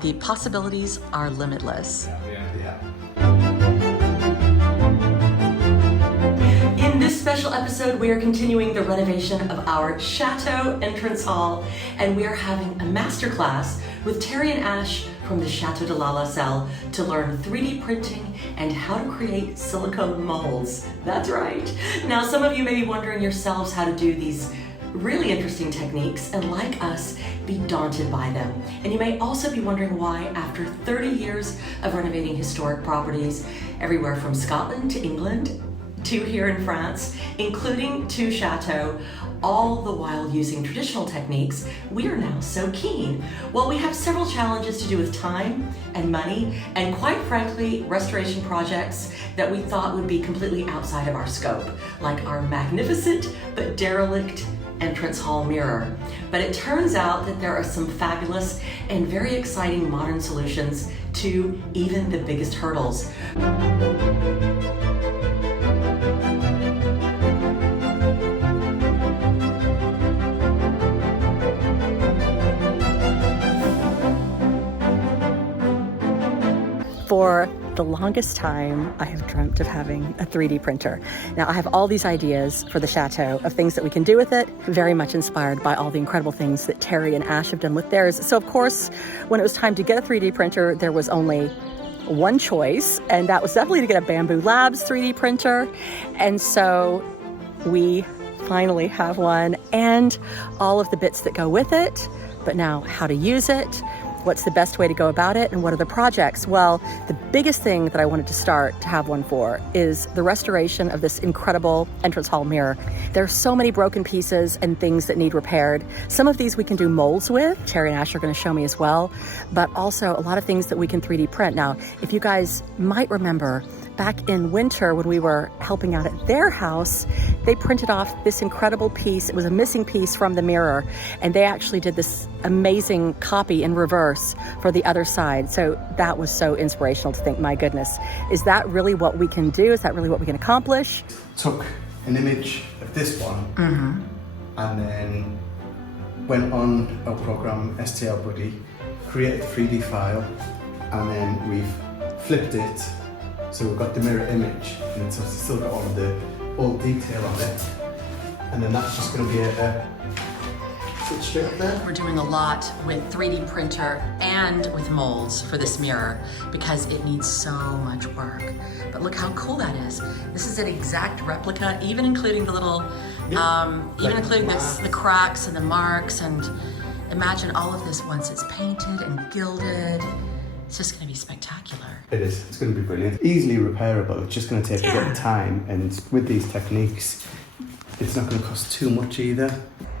The possibilities are limitless. In this special episode, we are continuing the renovation of our Chateau entrance hall, and we are having a masterclass with Terry and Ash from the Chateau de la Salle to learn 3D printing and how to create silicone molds. That's right. Now, some of you may be wondering yourselves how to do these really interesting techniques, and like us, be daunted by them. And you may also be wondering why, after 30 years of renovating historic properties everywhere from Scotland to England to here in France, including to Chateau, all the while using traditional techniques, we are now so keen. Well, we have several challenges to do with time and money, and quite frankly, restoration projects that we thought would be completely outside of our scope, like our magnificent but derelict entrance hall mirror. But it turns out that there are some fabulous and very exciting modern solutions to even the biggest hurdles. For the longest time, I have dreamt of having a 3D printer. Now, I have all these ideas for the Chateau of things that we can do with it, very much inspired by all the incredible things that Terry and Ash have done with theirs. So, of course, when it was time to get a 3D printer, there was only one choice, and that was definitely to get a Bambu Labs 3D printer. And so we finally have one and all of the bits that go with it. But now, how to use it? What's the best way to go about it, and what are the projects? Well, the biggest thing that I wanted to start to have one for is the restoration of this incredible entrance hall mirror. There are so many broken pieces and things that need repaired. Some of these we can do molds with. Terry and Ash are going to show me as well, but also a lot of things that we can 3D print. Now, if you guys might remember, back in winter when we were helping out at their house, they printed off this incredible piece. It was a missing piece from the mirror, and they actually did this amazing copy in reverse for the other side. So that was so inspirational to think, my goodness, is that really what we can do? Is that really what we can accomplish? Took an image of this one and then went on our program, STL Buddy, created a 3D file, and then we've flipped it. So we've got the mirror image, and it's still got all the detail on it. And then that's just going to be a sit straight up there. We're doing a lot with 3D printer and with molds for this mirror because it needs so much work. But look how cool that is. This is an exact replica, even including the little, even including the cracks and the marks. And imagine all of this once it's painted and gilded. It's just going to be spectacular. It is. It's going to be brilliant. Easily repairable. It's just going to take a bit of time, and with these techniques, it's not going to cost too much either.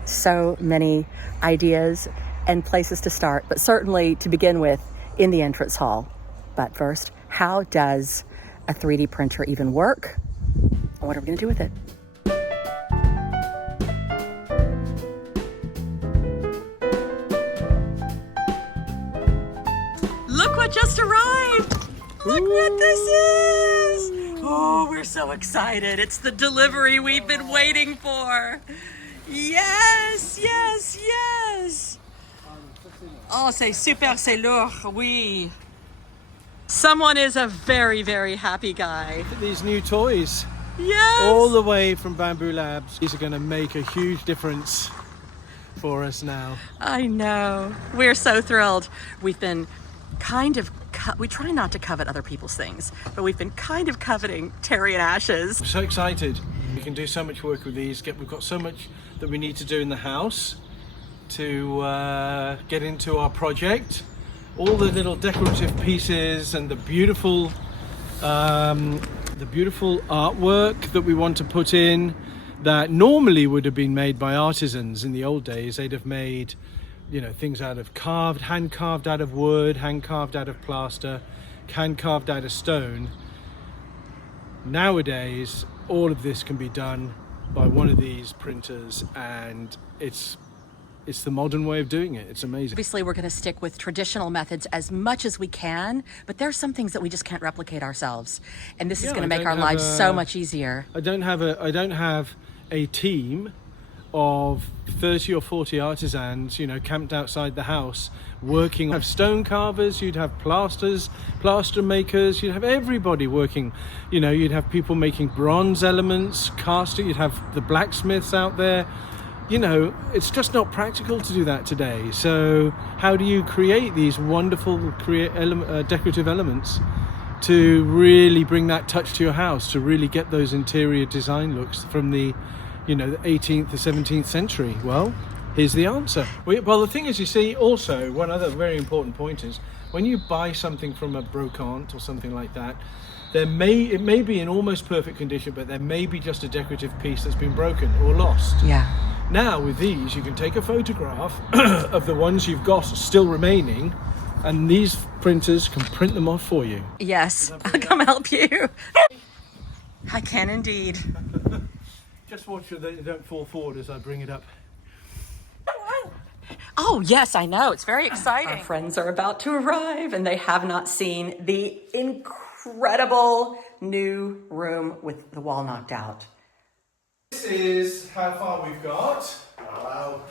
So many ideas and places to start, but certainly to begin with in the entrance hall. But first, how does a 3D printer even work? And what are we going to do with it? Look what just arrived! Look what this is! Oh, we're so excited. It's the delivery we've been waiting for. Yes, yes, yes! Oh, c'est super, c'est lourd, oui. Someone is a very, very happy guy. These new toys, Yes! all the way from Bambu Labs. These are going to make a huge difference for us now. I know. We're so thrilled. We've been kind of, we try not to covet other people's things, but we've been kind of coveting Terry and Ash's. I'm so excited. We can do so much work with these. We've got so much that we need to do in the house to get into our project. All the little decorative pieces and the beautiful artwork that we want to put in that normally would have been made by artisans in the old days. They'd have made, you know, things out of hand carved out of wood, hand carved out of plaster, hand carved out of stone. Nowadays, all of this can be done by one of these printers, and it's the modern way of doing it. It's amazing. Obviously, we're going to stick with traditional methods as much as we can, but there's some things that we just can't replicate ourselves, and this is going to make our lives so much easier. I don't have a team of 30 or 40 artisans, you know, camped outside the house working. You'd have stone carvers, you'd have plaster makers, you'd have everybody working. You know, you'd have people making bronze elements, casting, you'd have the blacksmiths out there. You know, it's just not practical to do that today. So how do you create these wonderful decorative elements to really bring that touch to your house, to really get those interior design looks from the, you know, the 18th to 17th century? Well, here's the answer. Well, the thing is, you see, also, one other very important point is, when you buy something from a brocante or something like that, it may be in almost perfect condition, but there may be just a decorative piece that's been broken or lost. Yeah. Now, with these, you can take a photograph of the ones you've got still remaining, and these printers can print them off for you. Yes, I'll come help you. I can indeed. Just watch so that you don't fall forward as I bring it up. Oh, yes, I know. It's very exciting. Our friends are about to arrive, and they have not seen the incredible new room with the wall knocked out. This is how far we've got. Wow.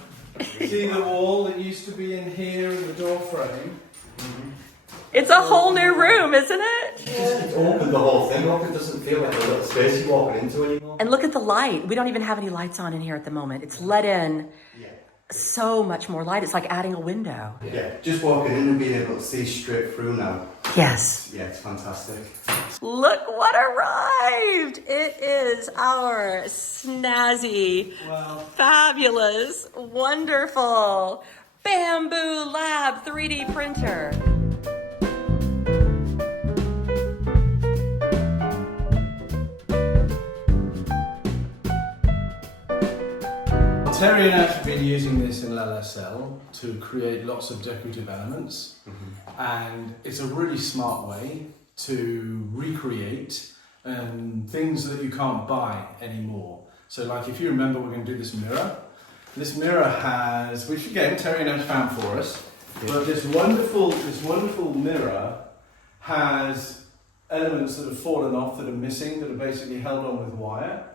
See the wall that used to be in here in the door frame? It's a whole new room, isn't it? It's opened the whole thing up. It doesn't feel like a little space you're walking into anymore. And look at the light. We don't even have any lights on in here at the moment. It's let in so much more light. It's like adding a window. Yeah, just walking in and being able to see straight through now. Yes. Yeah, it's fantastic. Look what arrived. It is our snazzy, fabulous, wonderful Bambu Lab 3D printer. Terry and Ash have been using this in LSL to create lots of decorative elements, and it's a really smart way to recreate things that you can't buy anymore. So like, if you remember, we're going to do this mirror. This mirror has, which again Terry and Ash found for us, but this wonderful mirror has elements that have fallen off, that are missing, that are basically held on with wire.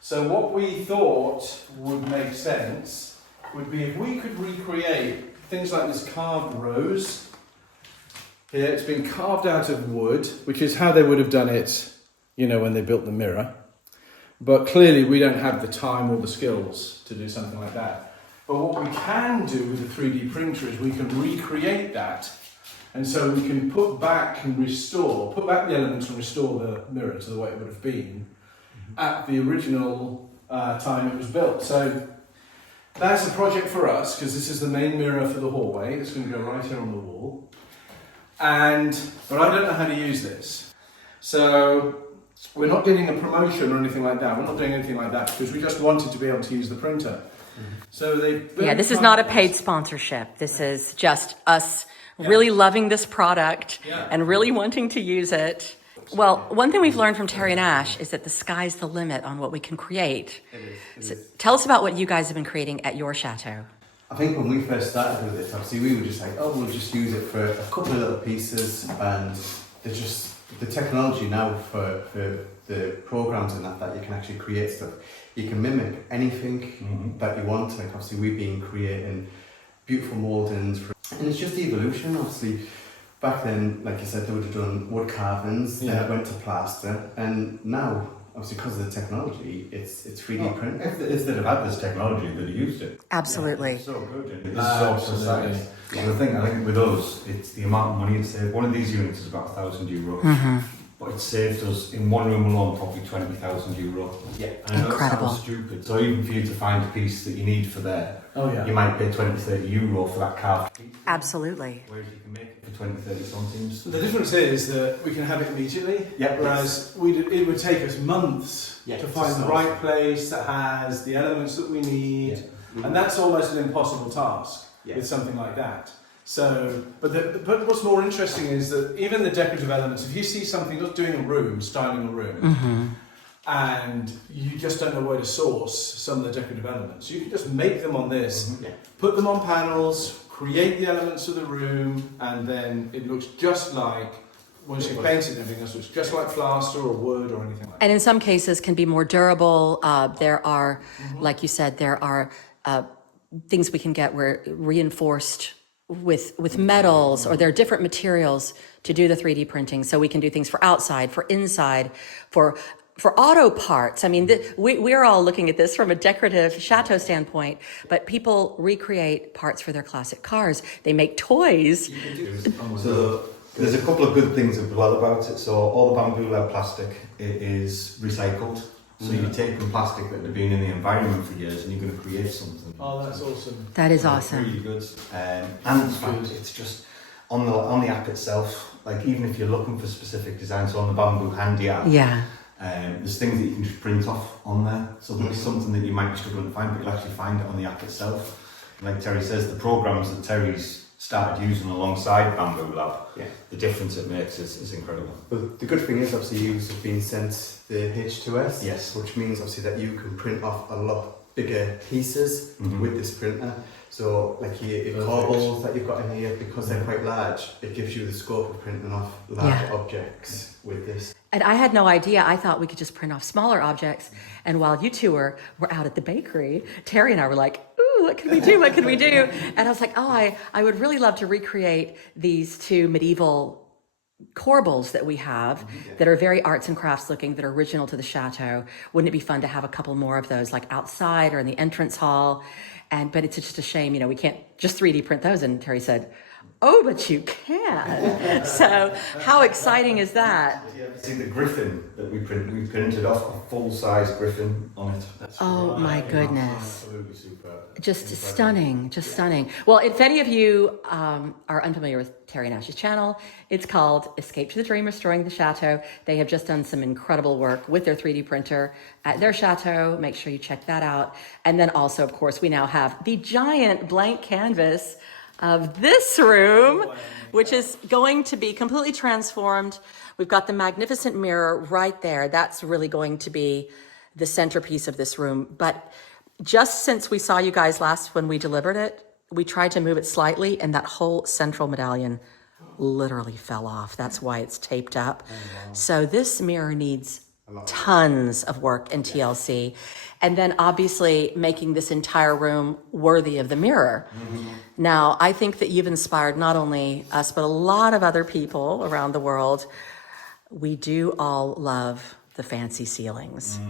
So what we thought would make sense would be if we could recreate things like this carved rose. Here, it's been carved out of wood, which is how they would have done it, you know, when they built the mirror. But clearly we don't have the time or the skills to do something like that. But what we can do with a 3D printer is we can recreate that. And so we can put back the elements and restore the mirror to the way it would have been at the original time it was built. So that's a project for us, because this is the main mirror for the hallway. It's going to go right here on the wall. But I don't know how to use this. So we're not getting a promotion or anything like that. We're not doing anything like that, because we just wanted to be able to use the printer. So this is not a paid sponsorship. This is just us really loving this product and really wanting to use it. Well, one thing we've learned from Terry and Ash is that the sky's the limit on what we can create. It is. Tell us about what you guys have been creating at your chateau. I think when we first started with it, obviously we were just like, oh, we'll just use it for a couple of little pieces, and the technology now for the programs and that you can actually create stuff. You can mimic anything that you want. Like, obviously we've been creating beautiful mouldings, and it's just the evolution, obviously. Back then, like you said, they would have done wood carvings, then it went to plaster, and now, obviously because of the technology, it's 3D print. If they'd have had this technology, they'd have used it. Absolutely. It's so good. This is so precise. The thing, I think with us, it's the amount of money it saved. One of these units is about €1,000. But it saved us, in one room alone, probably €20,000. Yeah. And I know Incredible. it sounds stupid. So even for you to find a piece that you need for there, you might pay €20-30 for that carved piece. Absolutely. Whereas you can make it for 20-30 centimes. The difference is that we can have it immediately, whereas it would take us months to find the right place that has the elements that we need, and that's almost an impossible task with something like that. So, but what's more interesting is that even the decorative elements, if you see something, just doing a room, styling a room, and you just don't know where to source some of the decorative elements, you can just make them on this, put them on panels, create the elements of the room, and then it looks just like once you paint it and everything else, it's just like plaster or wood or anything like that. And in some cases can be more durable. There are, like you said, there are things we can get where reinforced with metals, or there are different materials to do the 3D printing. So we can do things for outside, for inside, for auto parts. I mean, we're all looking at this from a decorative chateau standpoint, but people recreate parts for their classic cars. They make toys. So there's a couple of good things as well about it. So all the Bambu Lab plastic is recycled. So you're taking plastic that had been in the environment for years and you're going to create something. Oh, that's awesome. That is So awesome. Really good. And in fact, it's just on the app itself. Like even if you're looking for specific designs, so on the Bambu Handy app, Yeah. there's things that you can just print off on there. So there'll be something that you might be struggling to find, but you'll actually find it on the app itself. And like Terry says, the programs that Terry's started using alongside Bambu Lab, the difference it makes is incredible. But the good thing is, obviously, you have been sent the H2S, Yes. which means obviously that you can print off a lot bigger pieces with this printer. So, like your corbels that you've got in here, because they're quite large, it gives you the scope of printing off large objects with this. And I had no idea. I thought we could just print off smaller objects. And while you two were out at the bakery, Terry and I were like, ooh, what can we do? What can we do? And I was like, oh, I would really love to recreate these two medieval corbels that we have that are very arts and crafts looking, that are original to the chateau. Wouldn't it be fun to have a couple more of those, like outside or in the entrance hall? But it's just a shame, we can't just 3D print those. And Terry said, oh, but you can. So how exciting is that? See the griffin that we printed off a full-size griffin on it. Oh my goodness. Absolutely superb. Just stunning, just stunning. Well, if any of you are unfamiliar with Terry and Ash's channel, it's called Escape to the Dream, Restoring the Chateau. They have just done some incredible work with their 3D printer at their chateau. Make sure you check that out. And then also, of course, we now have the giant blank canvas of this room, which is going to be completely transformed. We've got the magnificent mirror right there. That's really going to be the centerpiece of this room. But just since we saw you guys last when we delivered it, we tried to move it slightly and that whole central medallion literally fell off. That's why it's taped up. So this mirror needs tons of work in TLC. And then obviously making this entire room worthy of the mirror. Now, I think that you've inspired not only us, but a lot of other people around the world. We do all love the fancy ceilings.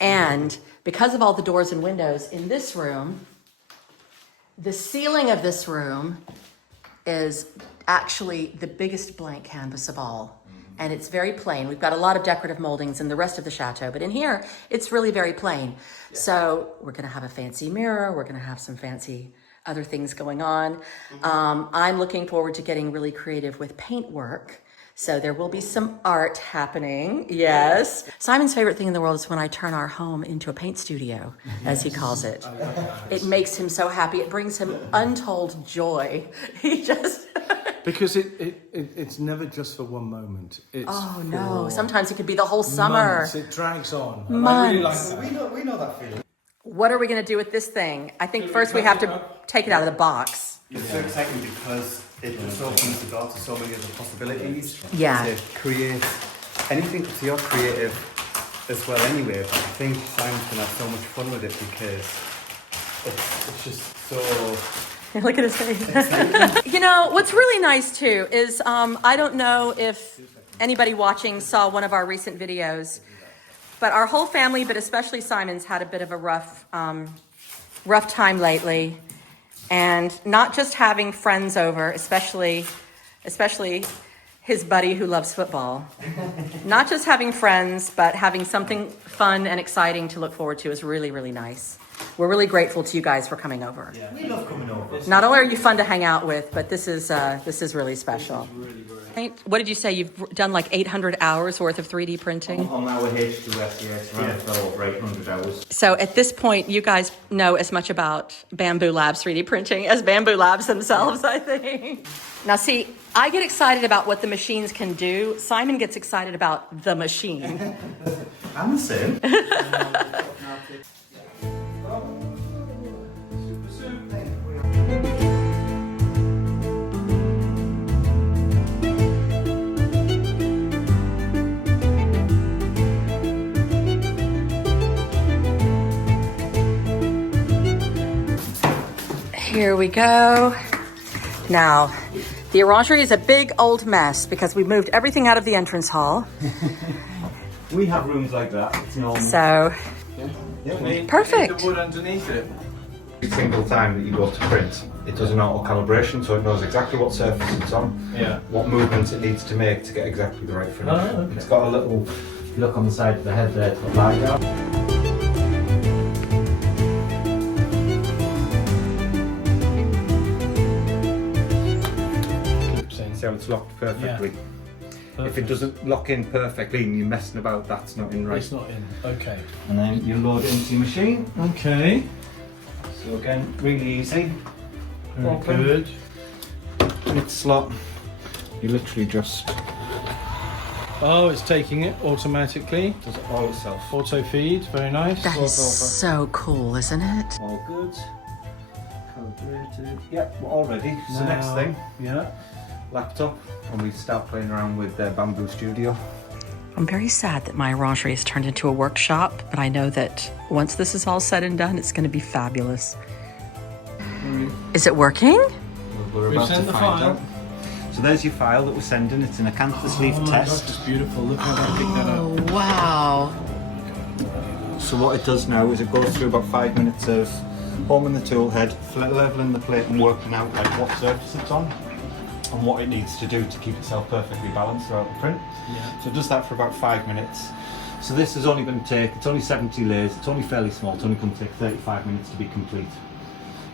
And because of all the doors and windows in this room, the ceiling of this room is actually the biggest blank canvas of all. And it's very plain. We've got a lot of decorative moldings in the rest of the chateau, but in here, it's really very plain. So we're gonna have a fancy mirror, we're gonna have some fancy other things going on. I'm looking forward to getting really creative with paint work. So there will be some art happening, yes. Simon's favorite thing in the world is when I turn our home into a paint studio, as he calls it. It makes him so happy. It brings him untold joy. He just... Because it's never just for one moment. It's no, sometimes it could be the whole summer. Months. It drags on. Months. I really like that. We know that feeling. What are we gonna do with this thing? I think first we have to take it out of the box. It's so exciting because it just opens the door to so many other possibilities. Yeah. To create anything, so you're creative as well anyway, but I think Simon's gonna have so much fun with it because it's just so... Look at his face. What's really nice too is, I don't know if anybody watching saw one of our recent videos, but our whole family, but especially Simon's, had a bit of a rough time lately. And not just having friends over, especially his buddy who loves football. Not just having friends, but having something fun and exciting to look forward to is really, really nice. We're really grateful to you guys for coming over. Yeah, we love coming over. Not only are you fun to hang out with, but this is really special. What did you say? You've done like 800 hours worth of 3D printing? On our H2S, it's around over 800 hours. So at this point, you guys know as much about Bambu Lab's 3D printing as Bambu Labs themselves, I think. Now see, I get excited about what the machines can do. Simon gets excited about the machine. I'm the same. Here we go. Now, the orangery is a big old mess because we moved everything out of the entrance hall. We have rooms like that. It's normal. So, perfect. The wood underneath it. Every single time that you go to print, it does an auto calibration, so it knows exactly what surface it's on, what movements it needs to make to get exactly the right finish. Oh, okay. It's got a little, if you look on the side of the head there, it's got LiDAR. See how it's locked perfectly. If it doesn't lock in perfectly and you're messing about, that's not in right. It's not in. Okay. And then you load it into your machine. Okay. So again, really easy. Very Open. good. Mid slot. You literally just Oh, it's taking it automatically. does it all itself. Auto feed. Very nice. That is so cool, isn't it? All good. Calibrated. Yep, we're all ready. So next thing, Yeah. laptop, and we start playing around with Bambu Studio. I'm very sad that my orangery has turned into a workshop, but I know that once this is all said and done, it's going to be fabulous. Is it working? We're We've about sent to the find file. out. So there's your file that we're sending. It's an acanthus leaf Oh my test. gosh, it's beautiful. Look how I picked that Oh, up. wow. So what it does now is it goes through about 5 minutes of homing the tool head, leveling the plate and working out like what surface it's on and what it needs to do to keep itself perfectly balanced throughout the print. Yeah. So it does that for about 5 minutes. So this is only going to take, it's only 70 layers, it's only fairly small, it's only going to take 35 minutes to be complete.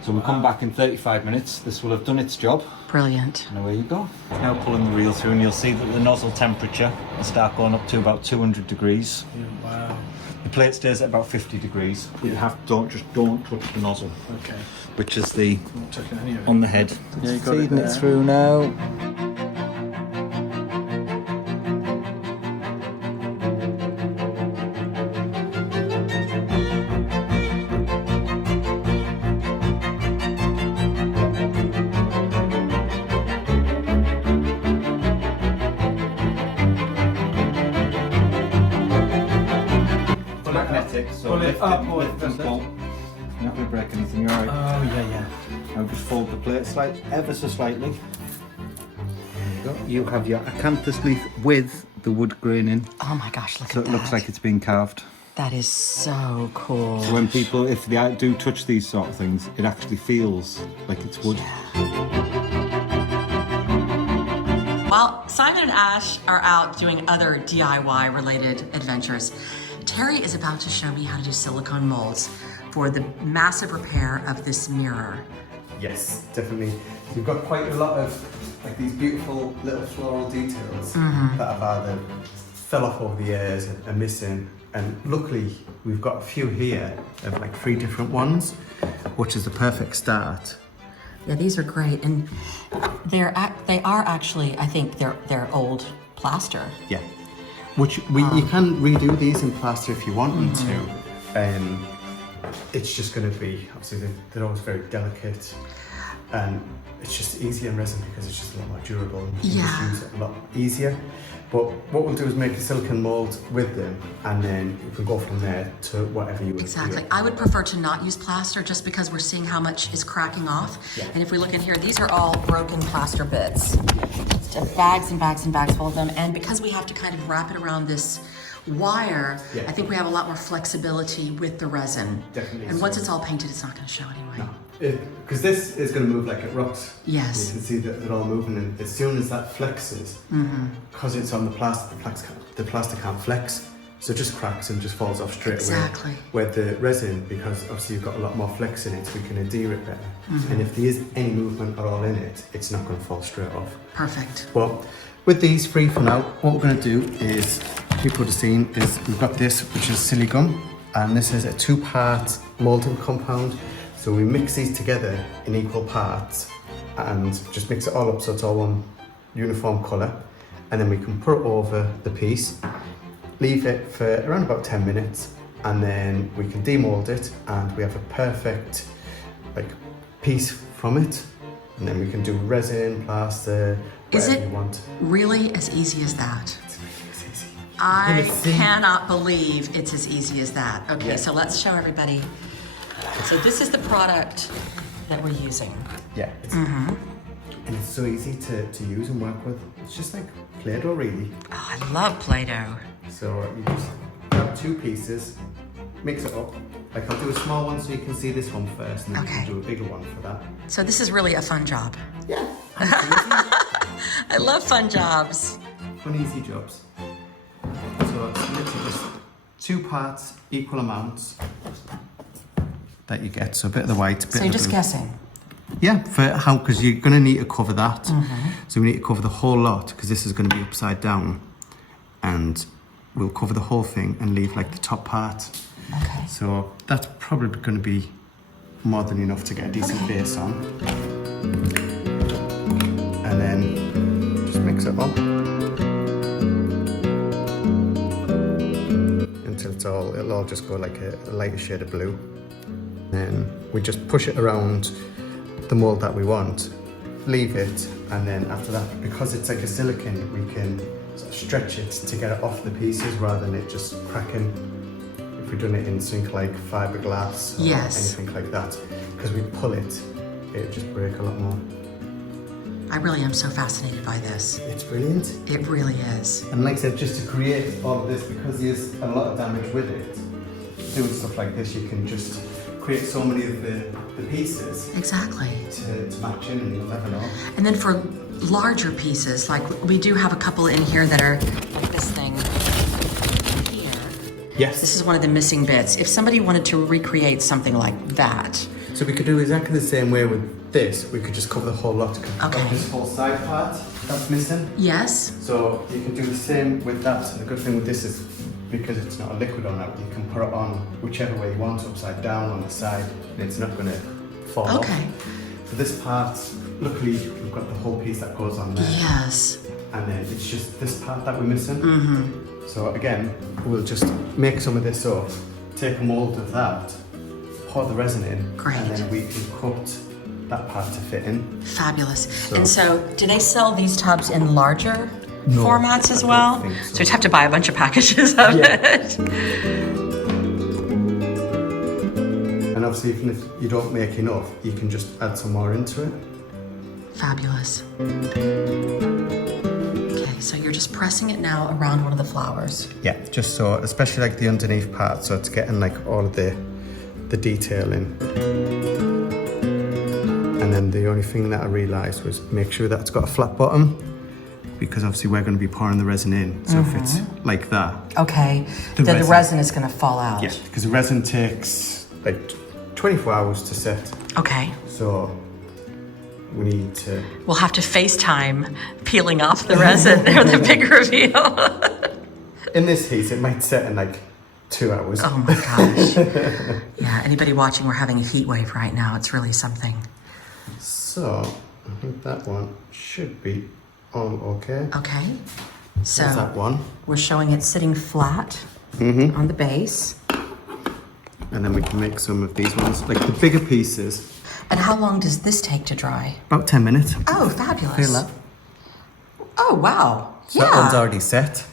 So we'll come back in 35 minutes, this will have done its job. Brilliant. And away you go. Now pulling the reel through and you'll see that the nozzle temperature will start going up to about 200 degrees. Yeah, wow. The plate stays at about 50 degrees. You don't touch the nozzle, Okay. which is the Not touching any of it. on the head. Yeah, you got it Feeding it there. through now. Magnetic, so Pull it lift up it, or lift and does it? pull. You're not going to break anything, you're alright. Oh, yeah, yeah. Now just fold the plate ever so slightly. There you go. You have your acanthus leaf with the wood grain in, Oh my gosh, look so at it that. looks like it's been carved. That is so cool. So when people, if they do touch these sort of things, it actually feels like it's wood. While Simon and Ash are out doing other DIY related adventures, Terry is about to show me how to do silicone molds for the massive repair of this mirror. Yes, definitely. We've got quite a lot of like these beautiful little floral details that have either fell off over the years and are missing. And luckily, we've got a few here of like 3 different ones, which is the perfect start. Yeah, these are great, and they are actually, I think they're old plaster. Yeah, which you can redo these in plaster if you want them to. It's just going to be, obviously they're always very delicate, and it's just easier in resin because it's just a lot more durable and you can just use it a lot easier. But what we'll do is make a silicone mould with them, and then you can go from there to whatever you want. Exactly. I would prefer to not use plaster just because we're seeing how much is cracking off. Yeah. And if we look in here, these are all broken plaster bits. Just bags and bags and bags full of them. And because we have to kind of wrap it around this wire, Yeah. I think we have a lot more flexibility with the resin. Definitely. And once it's all painted, it's not going to show anyway. Because this is going to move like it rocks. Yes. You can see that they're all moving, and as soon as that flexes, because it's on the plastic, the plastic can't flex, so it just cracks and just falls off straight Exactly. away. Where the resin, because obviously you've got a lot more flex in it, so we can adhere it better. And if there is any movement at all in it, it's not going to fall straight off. Perfect. But with these three for now, what we're going to do is, if you put the scene, is we've got this, which is silicone, and this is a 2-part molding compound. So we mix these together in equal parts and just mix it all up so it's all one uniform colour. And then we can put it over the piece, leave it for around about 10 minutes, and then we can demold it, and we have a perfect piece from it. And then we can do resin, plaster, Is whatever it you want. really as easy as that? It's easy. I Let's see. cannot believe it's as easy as that. Okay, Yeah. so let's show everybody. So this is the product that we're using. Yeah. And it's so easy to use and work with. It's just like Play-Doh, really. Oh, I love Play-Doh. So you just grab 2 pieces, mix it up. Like I'll do a small one so you can see this one first, and then Okay. you can do a bigger one for that. So this is really a fun job. Yeah. I love fun jobs. Fun, easy jobs. So it's literally just 2 parts, equal amounts that you get. So a bit of the white, a bit So of you're the just blue. guessing. Yeah, for how, because you're going to need to cover that. So we need to cover the whole lot, because this is going to be upside down. And we'll cover the whole thing and leave like the top part. Okay. So that's probably going to be more than enough to get a decent base on. And then just mix it up until it'll all just go like a lighter shade of blue. Then we just push it around the mould that we want, leave it, and then after that, because it's like a silicone, we can sort of stretch it to get it off the pieces rather than it just cracking. If we've done it in something like fiberglass or anything like that, because we pull it, it'll just break a lot more. I really am so fascinated by this. It's brilliant. It really is. And like I said, just to create all of this, because there's a lot of damage with it, doing stuff like this, you can just create so many of the pieces Exactly. to match in, and you'll never know. And then for larger pieces, like we do have a couple in here that are like this thing here. Yes. This is one of the missing bits. If somebody wanted to recreate something like that. So we could do exactly the same way with this. We could just cover the whole lot. Okay. This whole side part that's missing. Yes. So you can do the same with that. And the good thing with this is, because it's not a liquid on it, you can put it on whichever way you want, upside down, on the side, and it's not going to fall off. Okay. So this part, luckily, we've got the whole piece that goes on there. Yes. And then it's just this part that we're missing. So again, we'll just make some of this up, take a mould of that, pour the resin in, Great. and then we can cut that part to fit in. Fabulous. And so do they sell these tubs in larger No, formats as I don't well? think So so. you'd have to buy a bunch of packages of it. And obviously, even if you don't make enough, you can just add some more into it. Fabulous. Okay, so you're just pressing it now around one of the flowers. Yeah, just so, especially like the underneath part, so it's getting like all of the detail in. And then the only thing that I realised was make sure that it's got a flat bottom, because obviously we're going to be pouring the resin in. So if it's like that. Okay, The then the resin. resin is going to fall out. Yeah, because the resin takes like 24 hours to set. Okay. So we need to... We'll have to FaceTime peeling off the resin or the big reveal. In this heat, it might set in like 2 hours. Oh my gosh. Yeah, anybody watching, we're having a heat wave right now. It's really something. So I think that one should be all okay. Okay. So There's that one. we're showing it sitting flat on the base. And then we can make some of these ones, like the bigger pieces. And how long does this take to dry? About 10 minutes. Oh, fabulous. Feel that? Oh, wow. So that one's already set.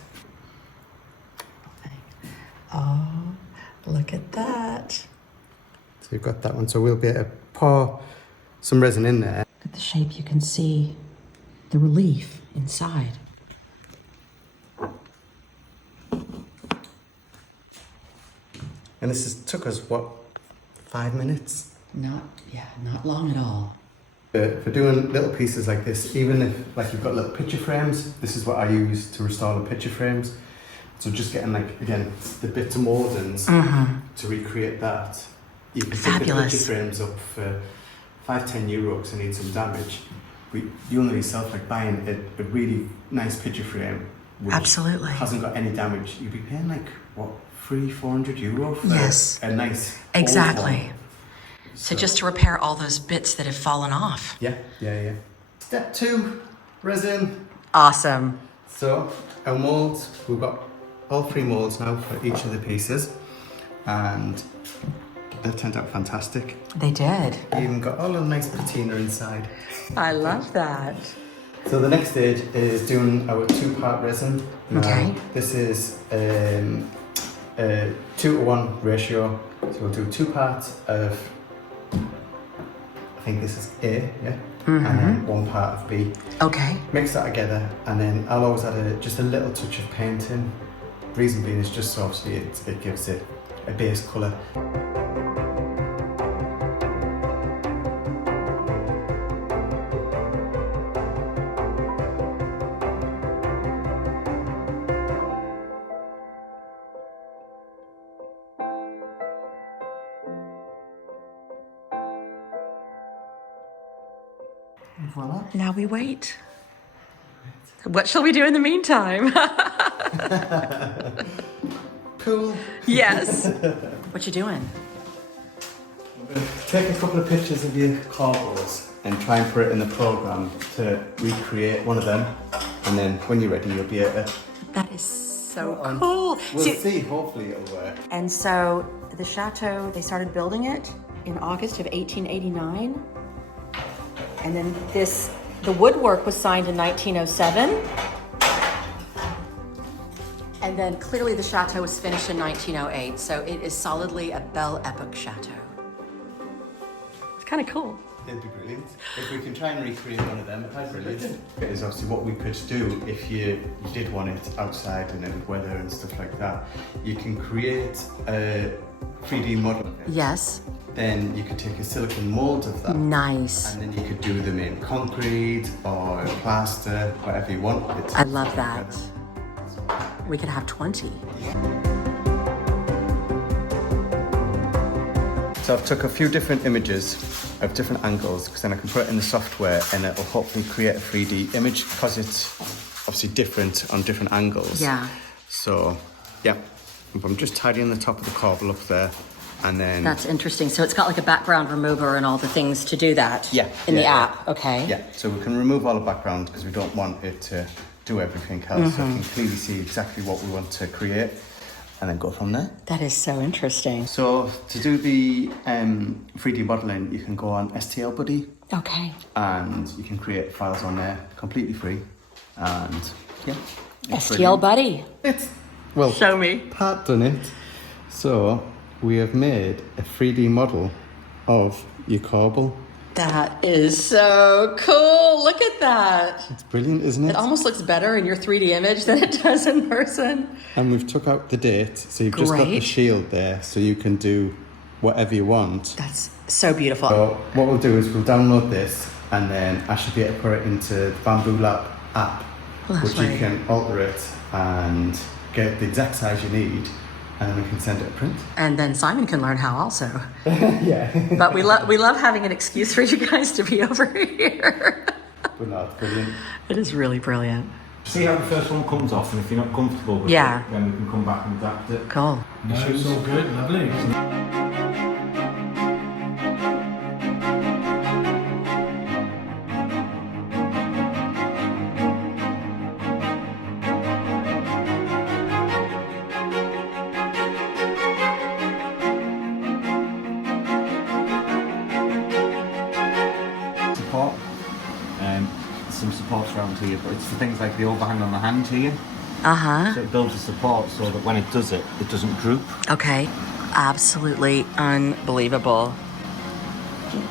Oh, look at that. So we've got that one. So we'll be able to pour some resin in there. Look at the shape. You can see the relief inside. And took us, what, 5 minutes? Not long at all. For doing little pieces like this, even if like you've got little picture frames, this is what I use to restore the picture frames. So just getting like, again, the bits of mouldings to recreate that. You can pick the Fabulous. picture frames up for €5-10 because they need some damage. But you only yourself like buying a really nice picture frame which Absolutely. hasn't got any damage. You'd be paying like, what, €300-400 for Yes. a nice old Exactly. one. So just to repair all those bits that have fallen off. Yeah. Step 2, resin. Awesome. So our moulds, we've got all 3 moulds now for each of the pieces, and they turned out fantastic. They did. We even got all a nice patina inside. I love that. So the next stage is doing our 2-part resin. Now, Okay. this is a 2-to-1 ratio. So we'll do 2 parts of, I think this is A, yeah? And then one part of B. Okay. Mix that together, and then I'll always add just a little touch of paint in. Reason being is just so obviously it gives it a base colour. And voila. Now we wait. What shall we do in the meantime? Cool. Yes. What you doing? Take a couple of pictures of your corbels and try and put it in the program to recreate one of them, and then when you're ready, you'll be able to. That is so cool. We'll see. Hopefully, it'll work. And so the chateau, they started building it in August of 1889, and then the woodwork was signed in 1907. And then clearly the chateau was finished in 1908, so it is solidly a Belle Epoque chateau. It's kind of cool. It'd be brilliant. If we can try and recreate one of them, it'd be brilliant. It is obviously what we could do if you did want it outside and in weather and stuff like that. You can create a 3D model of it. Yes. Then you could take a silicone mould of that. Nice. And then you could do them in concrete or plaster, whatever you want. I love that. We could have 20. So I've took a few different images of different angles, because then I can put it in the software and it'll hopefully create a 3D image, because it's obviously different on different angles. Yeah. So, yeah, I'm just tidying the top of the corbel up there, and then... That's interesting. So it's got like a background remover and all the things to do that in the app. Okay. Yeah, so we can remove all the background because we don't want it to do everything else. So I can clearly see exactly what we want to create and then go from there. That is so interesting. So to do the 3D modelling, you can go on STL Buddy. Okay. And you can create files on there completely free. And yeah. STL Buddy. It's, well, show me. Part done it. So we have made a 3D model of your corbel. That is so cool. Look at that. It's brilliant, isn't it? It almost looks better in your 3D image than it does in person. And we've took out the date, so you've just got the shield there, so you can do whatever you want. That's so beautiful. So what we'll do is we'll download this, and then I should be able to put it into the Bambu Lab app, which you can alter it and get the exact size you need, and then we can send it a print. And then Simon can learn how also. Yeah. But we love having an excuse for you guys to be over here. But no, it's brilliant. It is really brilliant. See how the first one comes off, and if you're not comfortable with it, then we can come back and adapt it. Cool. No, it's all good, lovely. Support. Some supports around here, but it's the things like the overhang on the hand here. So it builds a support so that when it does it, it doesn't droop. Okay. Absolutely unbelievable.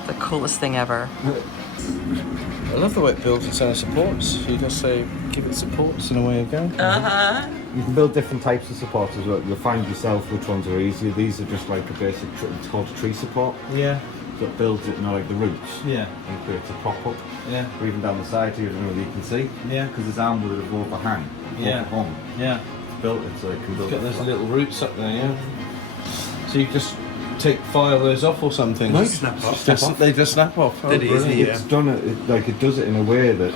The coolest thing ever. I love the way it builds its own supports. You just say, give it supports and away you go. You can build different types of supports as well. You'll find yourself which ones are easier. These are just like a basic, it's called a tree support. Yeah. So it builds it, like the roots. Yeah. And creates a pop-up. Yeah. Or even down the side here, I don't know whether you can see. Yeah. Because there's arm with a overhang. Yeah. Overhung. Yeah. It's built it so it can build Got those flat. little roots up there, yeah. So you just file those off or something? No, you snap off. They just snap off. Oh, brilliant. It's done it does it in a way that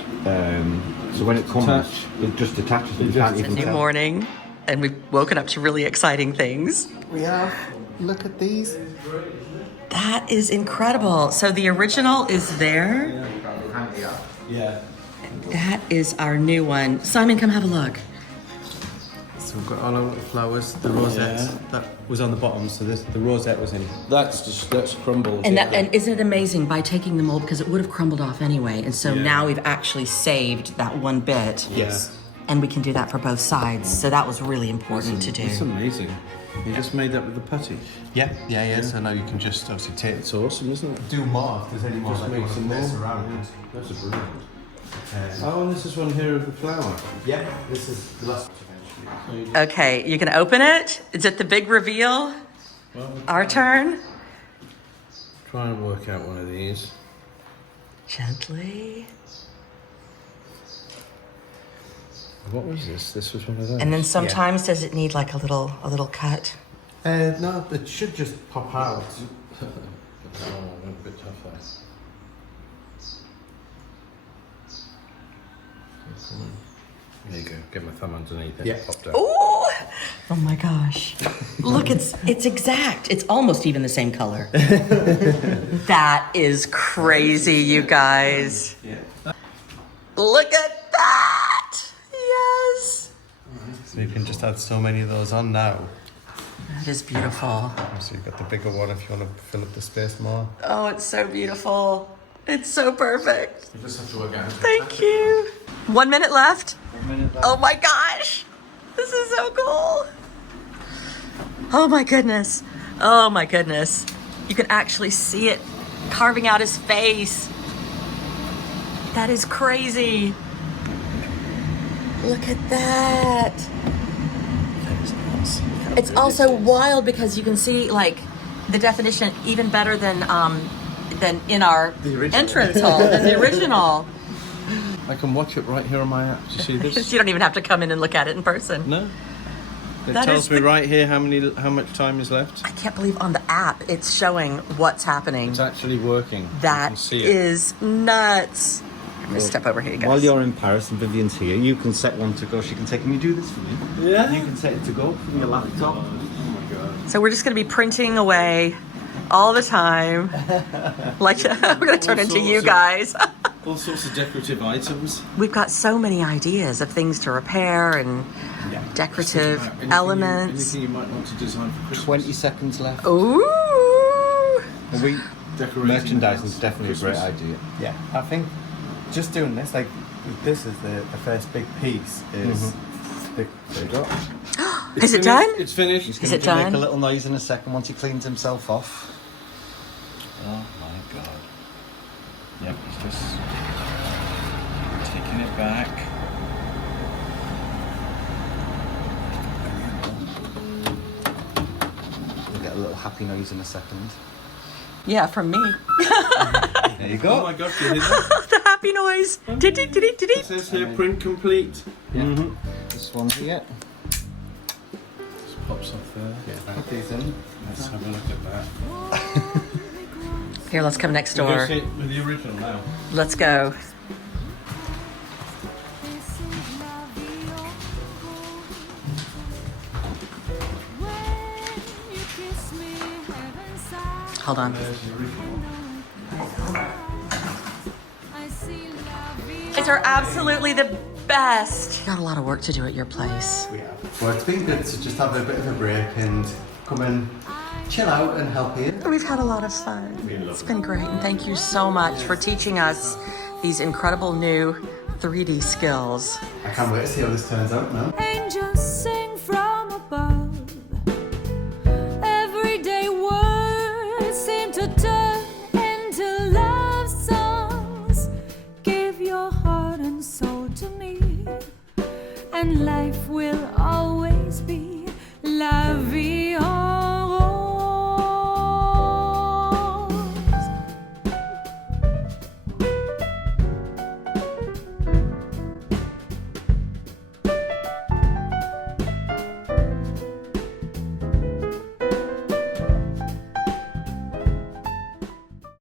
so when it comes, Attach. it just attaches. You It can't just- even New tell. morning, and we've woken up to really exciting things. We have, look at these. That is incredible. So the original is there. Yeah. That is our new one. Simon, come have a look. So we've got all our little flowers, the rosettes that was on the bottom, so the rosette was in. That's crumbled. And yeah. that, and isn't it amazing by taking the mold, because it would have crumbled off anyway, and so now we've actually saved that one bit. Yes. and we can do that for both sides. So that was really important to do. It's amazing. You just made that with the putty. Yeah. So now you can just obviously take It's awesome, isn't it? do more if there's any more Just like you make want to some place more. around. Yeah, that's brilliant. Oh, and this is one here of the flower. Yeah, this is the last. Okay, you can open it. Is it the big reveal? Well, Our turn. try and work out one of these. Gently. What was this? This was one of those. And then sometimes does it need like a little cut? No, it should just pop out. Oh, a bit tougher. There you go. Get my thumb underneath it. Yeah. Popped out. Ooh! Oh my gosh. Look, it's exact. It's almost even the same color. That is crazy, you guys. Yeah. Look at that! Yes! So you can just add so many of those on now. That is beautiful. So you've got the bigger one if you want to fill up the space more. Oh, it's so beautiful. It's so perfect. You just have to work out. Thank you. 1 minute left. 1 minute left. Oh my gosh. This is so cool. Oh my goodness. Oh my goodness. You can actually see it carving out his face. That is crazy. Look at that. That is awesome. It's also wild because you can see like the definition even better than in our entrance hall than the original. I can watch it right here on my app. Do you see this? You don't even have to come in and look at it in person. No. It That tells is me the- right here how much time is left. I can't believe on the app it's showing what's happening. It's actually working. You That can see it. is nuts. I'm gonna step over here, guys. While you're in Paris and Vivian's here, you can set one to go. She can say, "Can you do this for me?" Yeah. You can set it to go from your laptop. Oh my god. So we're just gonna be printing away all the time. Like we're gonna turn into you guys. All sorts of decorative items. We've got so many ideas of things to repair and decorative elements. Anything you might want to design for Christmas. 20 seconds left. Ooh! Decorating Merchandising is for definitely a great Christmas. idea. Yeah, I think just doing this, like this is the first big piece is the There you go. Is it done? It's finished. He's Is going it to make done? a little noise in a second once he cleans himself off. Oh my god. Yep, he's just taking it back. We'll get a little happy noise in a second. Yeah, from me. There you Oh go. my gosh, you hear that? The happy noise. It says here print complete. This one here. Just pops off there. yeah. Put these in. Let's have a look at that. Here, let's come next We're door. going to see it with the original now. Let's go. Hold on. There's the original. These are absolutely the best. You got a lot of work to do at your place. We have. Well, it's been good to just have a bit of a break and come and chill out and help you. We've had a lot of fun. It's been great, and thank you so much for teaching us these incredible new 3D skills. I can't wait to see how this turns out now. Angels sing from above. Everyday words seem to turn into love songs. Give your heart and soul to me, and life will always be la vie.